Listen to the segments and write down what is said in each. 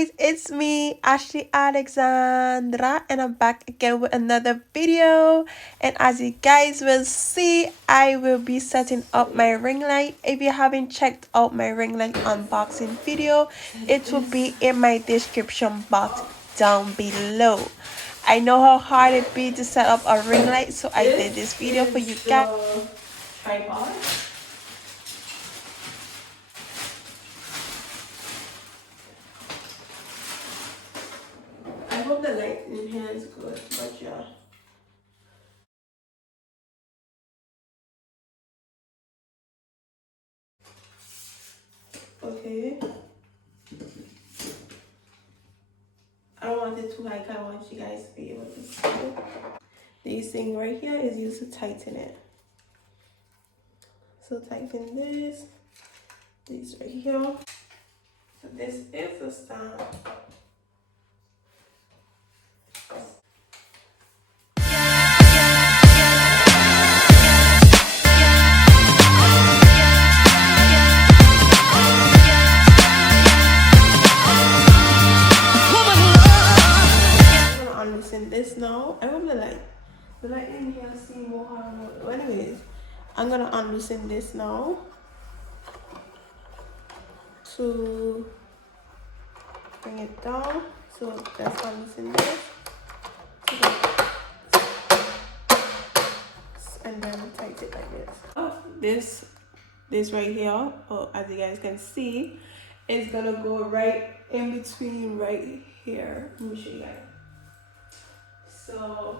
guys, it's me, Ashley Alexandra, and I'm back again with another video. And as you guys will see, I will be setting up my ring light. If you haven't checked out my ring light unboxing video, it will be in my description box down below. I know how hard it be to set up a ring light, so I did this video for you guys. Tripod. I hope the light in here is good, but yeah. Okay. I don't want it too high, I want you guys to be able to see it. This thing right here is used to tighten it. So tighten this right here. So this is the stand. This now. I hope the light in here see more horrible. Anyways, I'm gonna unloosen this now to bring it down. So let's unloosen this and then tighten it like this. This right here, as you guys can see, is gonna go right in between right here. Let me show you guys. So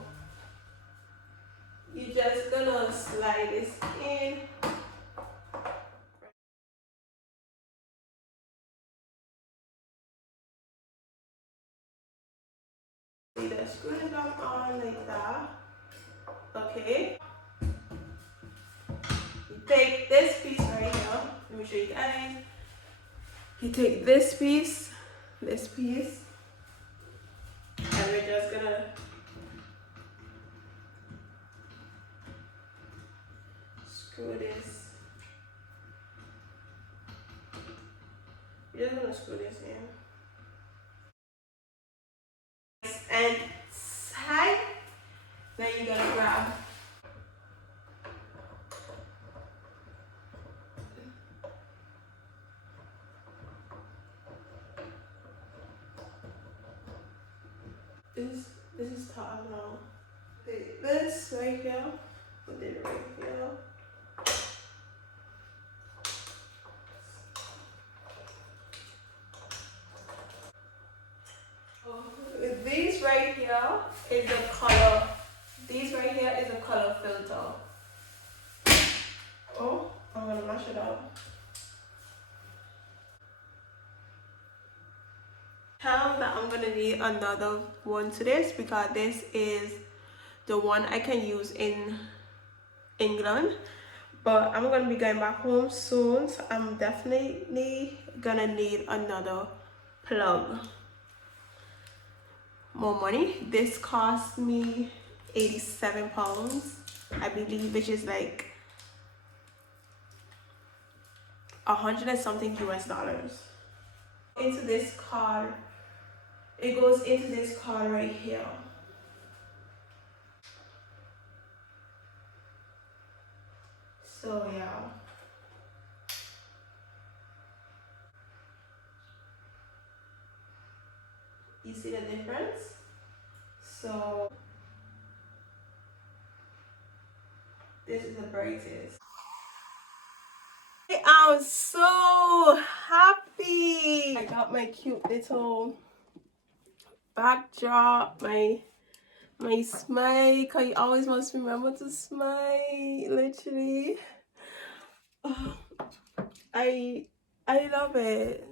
you're just gonna slide this in. See the screw it back on like that. Okay. You take this piece right here. Let me show you guys. You take this piece, and we're just gonna screw this. You're just gonna screw this in. And tight. Then you're gonna grab this is taut now. Take this right here, put it right here. These right here is the color. These right here is a color filter. Oh, I'm gonna mash it up. Tell that I'm gonna need another one to this because this is the one I can use in England, but I'm gonna be going back home soon, so I'm definitely gonna need another plug. More money. This cost me £87, I believe, which is like 100 and something US dollars. Into this card, it goes into this card right here. So yeah. You see the difference? So this is the brightest. I'm so happy. I got my cute little backdrop, my smile, cause you always must remember to smile, literally. Oh, I love it.